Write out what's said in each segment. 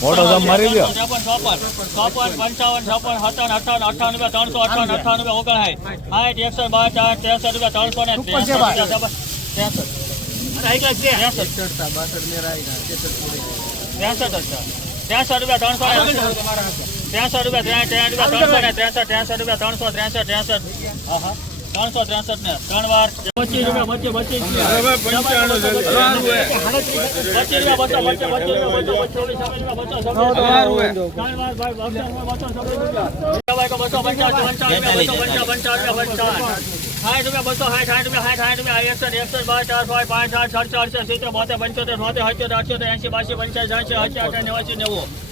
મોટો જમ મારી લ્યો. ત્રેપન ચોપન. ચોપન પંચાવન છપ્પન સત્તાવન અઠાવન અઠાવન રૂપિયા ત્રણસો અઠાવન અઠાવન રૂપિયા ઓગણસાઠ સાઠ એકસો બાર ચાર ત્રેસઠ રૂપિયા ત્રણસો ને ત્રેસઠ? ત્રેસઠ. ત્રેસઠ રૂપિયા ત્રણસો ને રૂપિયા ત્રણ ત્રણ રૂપિયા ત્રણસો ત્રેસઠ રૂપિયા ત્રણસો હા હા ત્રણસો ત્રેસઠ ને ત્રણ વાર પચીસ રૂપિયા પચીસ પચીસ પચીસ રૂપિયા બચો પચીસ પચીસ રૂપિયા બસો ચોવીસ છવ્વીસ રૂપિયા સાઠ રૂપિયા, બસો સાઠ સાઠ રૂપિયા, સાઠ સાઠ રૂપિયા, એકસો એકસો બાર, ચાર, પાંચ પાંચ, સાત સાત ચારસો સિત્તેર, બોતેર, પંચોતેર સોતેર સત્યોતેર આઠસો એંસી બાસી પંચાસ સાતસો અઠ્યાસી નેવાસી નેવું.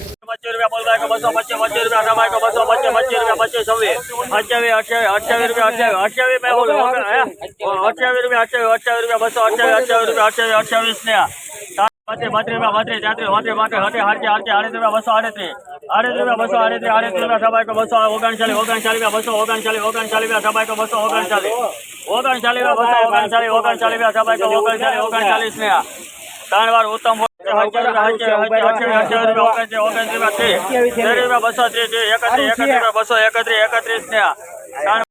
રૂપિયા બોલબાઈકો બસો પચીસ પચીસ રૂપિયા સબાઈકો બસો પચીસ પચીસ રૂપિયા, પચીસ છવ્વીસ. અઠ્યાવીસ અઠ્યાવીસ રૂપિયા, અઠ્યાવીસ મેં બોલો અઠ્યાવીસ રૂપિયા, અઠ્યાવીસ અઠ્યાવીસ બસો અઠ્યાવીસ અઠ્યાવીસ રૂપિયા બસો ઓગણચાલીસ ઓગણચાલીસ રૂપિયા, બસો ઓગણચાલીસ ઓગણચાલીસ રૂપિયા સબાઈકો બસો ઓગણચાલીસ. ઓગણચાલીસ રૂપિયા ઓગણચાલીસ ઓગણચાલીસ ઓગણચાલીસ ઓગણચાલીસ વાર ઉત્તમ બસો ત્રીસ એકત્રીસ એકત્રીસ બસો એકત્રીસ એકત્રીસ ને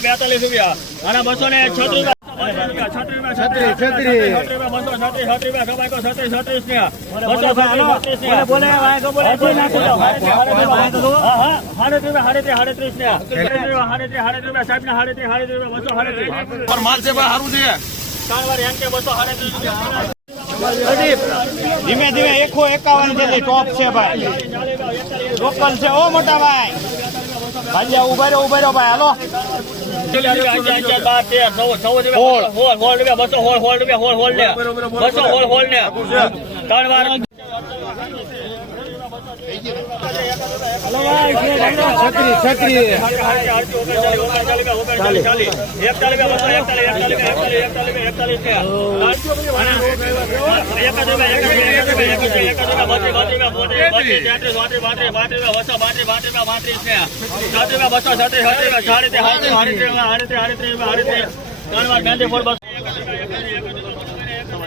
બેતાલીસ રૂપિયા અને બસો ને છત્રીસ માલ છે બસો સાડત્રીસ રૂપિયા ધીમે ધીમે એકસો એકાવન જેટલી ટોપ છે ભાઈ લોકલ છે ઓ મોટા ભાઈ ભાઈ ઊભા રહ્યો ઊભા રહ્યો ભાઈ હાલો ત્રણ વાર ત્રણ વાર ગાંધી ફોડ બસ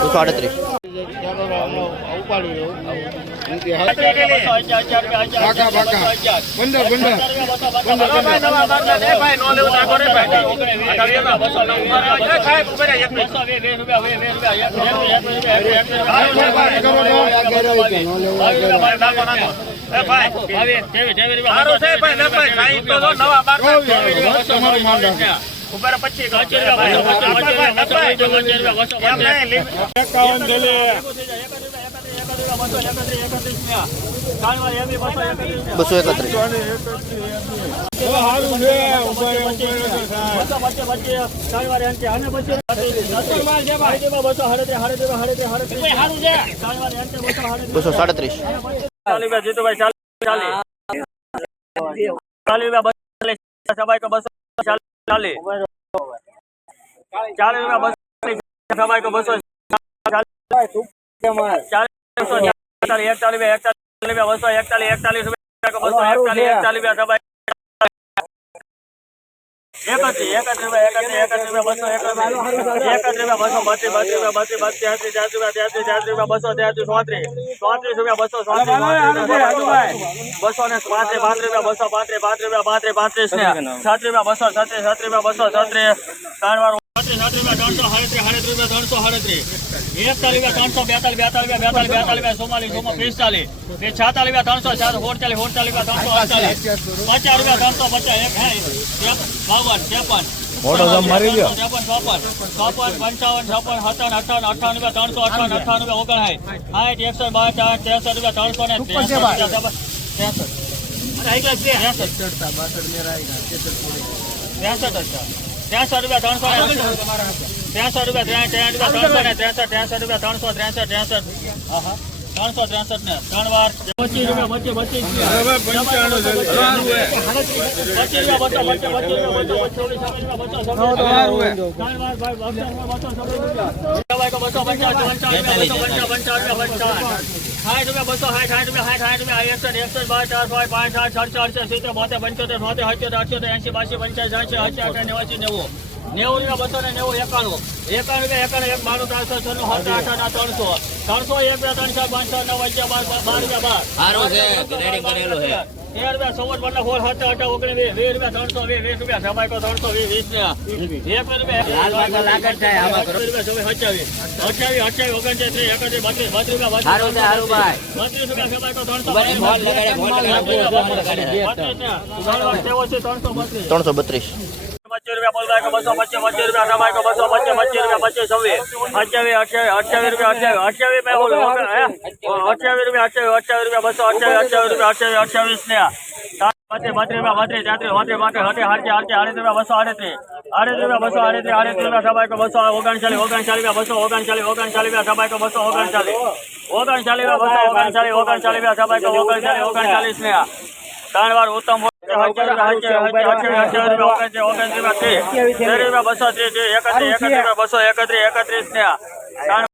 બસો અડત્રીસ રૂપિયા બસો એકત્રીસ. બસો સાડત્રીસ. ચાલી રૂપિયા જીતુભાઈ ચાલી ચાલી. ચાલી રૂપિયા બસો સભાઈ કો બસો ચાલી. ચાલી રૂપિયા બસો સભાઈ કો બસો ચાલીસ એકતાલીસ એકતાલીસ રૂપિયા બસો એકતાલીસ એકતાલીસ રૂપિયા બસો એકતાલીસ એકતાલીસ રૂપિયા સભાઈ રૂપિયા એકત્રીસ એકત્રીસ રૂપિયા બસો એકત્રીસ રૂપિયા બસો બત્રીસ બત્રીસ રૂપિયા બત્રીસ બત્રીસ રૂપિયા ત્યાંત્રીસ ત્યાંત્રીસ રૂપિયા બસો ત્યાંત્રીસ ચોત્રીસ ચોત્રીસ રૂપિયા બસો ચોત્રીસ બસો ને પાંત્રીસ પાંત્રીસ રૂપિયા બસો પાંત્રીસ પાંત્રીસ રૂપિયા પાંત્રીસ પાંત્રીસ ને છત્રીસ રૂપિયા બસો છત્રીસ સાત રૂપિયા બસો છત્રીસ ત્રણ વાર છત્રીસ છત્રીસ ત્રણસો સાડત્રીસ સાડત્રીસ રૂપિયા ત્રણસો સાડત્રીસ. એકતાલીસ ત્રણસો બેતાલીસ બેતાલીસ બેતાલીસ બેતાલીસ પિસ્તાલીસ. છાતાલીસ ત્રણસો ત્રણસો અડતાલીસ. પચાસ રૂપિયા ત્રણસો પચાસ બાવન ત્રેપન. ચોપન ચોપન. ચોપન પંચાવન છપ્પન સત્તાવન અઠાવન અઠાવન રૂપિયા ત્રણસો અઠાવન અઠાવન રૂપિયા ઓગણસાઠ સાઠ એકસો બાર ચાર ત્રેસઠ રૂપિયા ત્રણસો ને ત્રેસઠ ત્રેસઠ હતા. ત્રેસઠ રૂપિયા ત્રણસો ત્રેસઠ રૂપિયા ત્રણ ત્રણ રૂપિયા ત્રણસો ને ત્રેસઠ ત્રેસઠ રૂપિયા ત્રણસો ત્રણસો ત્રેસઠ ને ત્રણ વાર પચીસ રૂપિયા પચીસ સાઠ રૂપિયા બસો સાઠ સાઠ રૂપિયા સાઠ સાઠ રૂપિયા એકસઠ એકસઠ બાર ચાર પાંચ પાંચ સાઠ સાઠ ચારસો સિત્તેર બોતેર પંચોતેર બોતેર અઠ્યોતેર અઠ્યોતેર એંશી બાસી પંચાસી સાઠી નેવાસી નેવું નેવું બસો ને નેવું એકાણું એકાણું રૂપિયા એકાણું એક બાણું ત્રણસો છન્નું સત્તર અઠાવન ત્રણસો ત્રણસો એક બે ત્રણસો પાંચસો નવ અગિયાર બાર બાર રૂપિયા બાર તેર રૂપિયા ચૌદ પંદર સોળ સત્તર અઢાર ઓગણીસ વીસ વીસ રૂપિયા ત્રણસો વીસ વીસ રૂપિયા વીસ વીસ ને એક રૂપિયા ઓગણત્રીસ એકત્રીસ બત્રીસ બત્રીસ રૂપિયા બત્રીસ રૂપિયા ત્રણસો બત્રીસ પચીસ રૂપિયા બોલબાઈ બસો પચીસ પચીસ રૂપિયા સબાઈ બસો પચીસ પચીસ રૂપિયા પચીસ છવ્વીસ અઠ્યાવીસ અઠ્યાવીસ અઠ્યાવીસ રૂપિયા અઠ્યાવીસ અઠ્યાવીસ મેં બોલો અઠ્યાવીસ રૂપિયા અઠ્યાવીસ અઠ્યાવીસ રૂપિયા બસો અઠ્યાવીસ અઠ્યાવીસ રૂપિયા અઠ્યાવીસ અઠ્યાવીસ ને બત્રીસ બત્રીસ રૂપિયા બત્રીસ તેત્રીસ બત્રીસ બત્રીસ હટી હાડતી હાડતી આડત્રીસ રૂપિયા બસો આડત્રીસ આડત્રીસ રૂપિયા બસો આડત્રીસ આડત્રીસ રૂપિયા સબાઈ બસો ઓગણચાલીસ ઓગણચાલીસ રૂપિયા બસો ઓગણચાલીસ ઓગણચાલીસ રૂપિયા સબાઈ બસો ઓગણચાલીસ ઓગણચાલીસ રૂપિયા બસો ઓગણચાલીસ ઓગણચાલીસ રૂપિયા સબાઈ ઓગણચાલીસ ઓગણચાલીસ ને ત્રણ વાર ઉત્તમ બસો ત્રીસ એકત્રીસ એકત્રીસ બસો એકત્રીસ એકત્રીસ ને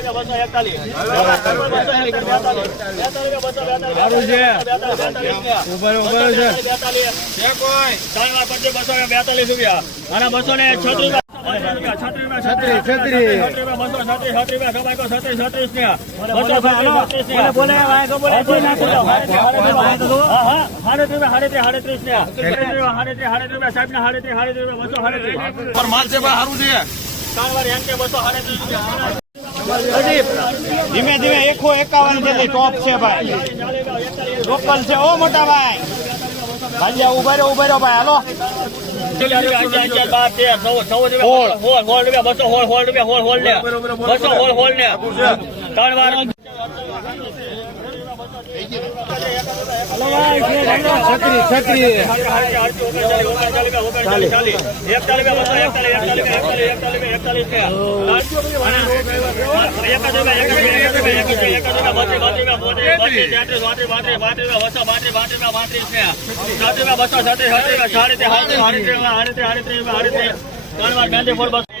બેતાલીસ. બસો રૂપિયા. અને બસો ને છત્રીસ બસો બસો માલ છે ભાઈ સારું છે. ધીમે ધીમે એકસો એકાવન જેટલી ટોપ છે ભાઈ લોકલ છે ઓ મોટા ભાઈ ભાઈ ઊભા રહ્યો ઊભા રહ્યો ભાઈ હાલો ત્રણ વાર સાડી ત્રણ વાર ગાંધીપુર બસ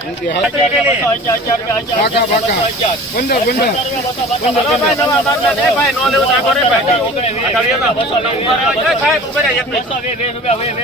રૂપિયા ચાલીસ ચાલીસ રૂપિયા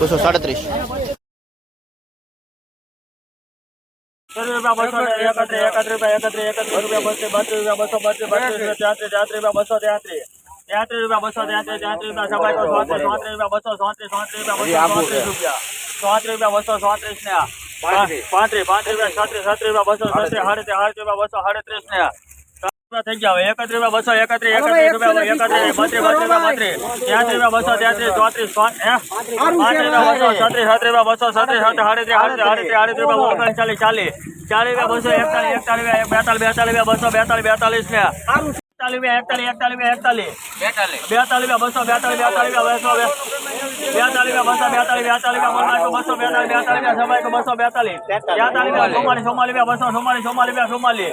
બસો ચાલીસ હલો ભાઈ એકતાલીસ એકતાલીસ બસો બેતાલીસ બેતાલીસ તેતાલીસ તેતાલીસ બરોબર હતો ભાઈ બેતાલીસ તેતાલીસ તેતાલીસ તેતાલીસ ને સો બસો અડતાલીસ પાંત્રીસ છત્રીસ બસો હાડત્રીસ હાડત્રીસ હાડત્રીસ હાડત્રીસ હાડત્રીસ બસો પચીસ પચીસ રૂપિયા બસો ઊભા રહો, ઊભા રહો, બસો સાડત્રીસ પાંત્રીસ પાંત્રીસ રૂપિયા છત્રીસ છત્રીસ રૂપિયા બસો છત્રીસ સાડત્રીસ સાડત્રીસ રૂપિયા બસો સાડત્રીસ ને થઈ ગયા એકત્રીસ રૂપિયા બસો એકત્રીસ એકત્રીસ રૂપિયા એકત્રીસ બત્રીસ બત્રીસ બત્રીસ ત્યાંત્રીસ રૂપિયા બસો ત્યાંત્રીસ ચોત્રીસ પાંત્રીસ રૂપિયા બસો છત્રીસ છત્રીસ રૂપિયા બસો છત્રીસ સાડત્રીસ સાડત્રીસ સાડત્રીસ સાડત્રીસ રૂપિયા ઓગણચાલીસ ચાલીસ ચાલીસ રૂપિયા બસો એકતાલીસ એકતાલીસ રૂપિયા બેતાલીસ બેતાલીસ બસો બેતાલીસ બેતાલીસ ને એકતાલીસ રૂપિયા એકતાલીસ એકતાલીસ રૂપિયા બેતાલીસ રૂપિયા બસો બેતાલીસ બેતાલીસ રૂપિયા બસો બેતાલીસ રૂપિયા બસો બેતાલીસ બેતાલીસ રૂપિયા બસો બેતાલીસ બેતાલીસ રૂપિયા બસો બેતાલીસ બેતાલીસ રૂપિયા સોમાલી રૂપિયા બસો સોમાલી સોમાલી રૂપિયા સોમાલી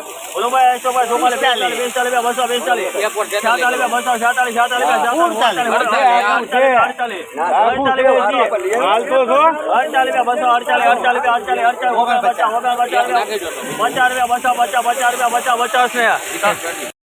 એકસો ભાઈ સોમાલી બેતાલીસ બેતાલીસ રૂપિયા બસો બેતાલીસ છાતાલીસ રૂપિયા બસો છાતાલીસ છાતાલીસ રૂપિયા અડતાલીસ રૂપિયા બસો અડતાલીસ અડતાલીસ રૂપિયા અડતાલીસ અડતાલીસ પચાસ રૂપિયા બસો પચાસ પચાસ રૂપિયા પચાસ પચાસ ને